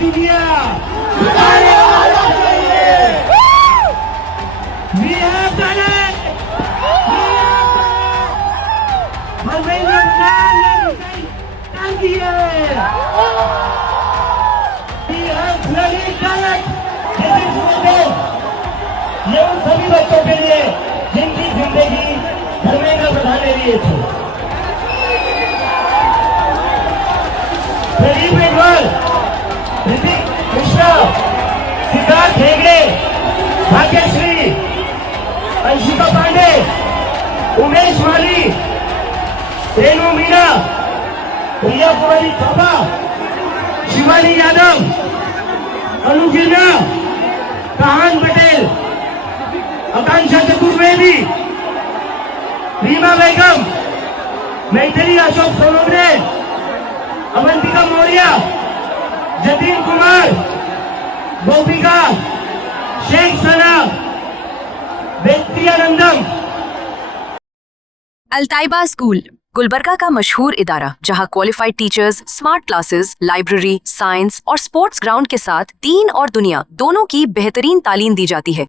दुनिया बताने वाला चाहिए। We have done it. Dharmendra Pradhan ने रिजाइन कर दिए। We have really done it. This is Sunday. ये उन सभी बच्चों के लिए जिनकी जिंदगी धर्मेंद्र प्रधान ने लिए थी। प्रदीप मेघवाल, ऋतिक कृष्णा, सिद्धार्थ हेगड़े, भाग्यश्री, अंशिका पांडे, उमेश माली, रेणु मीना, प्रिया कुमारी थापा, शिवानी यादव, अनु गिरना, कहान पटेल, आकांक्षा चतुर्वेदी, रीमा बेगम, मैथिली अशोक सोनोग्रे, अवंतिका मौर्य, जतीन कुमार, गोपिका, शेख सना, बेत्रियानंदम। अल्ताइबा स्कूल गुलबर्गा का मशहूर इदारा जहां qualified teachers, smart classes, library, science और स्पोर्ट्स ग्राउंड के साथ दीन और दुनिया दोनों की बेहतरीन तालीम दी जाती है।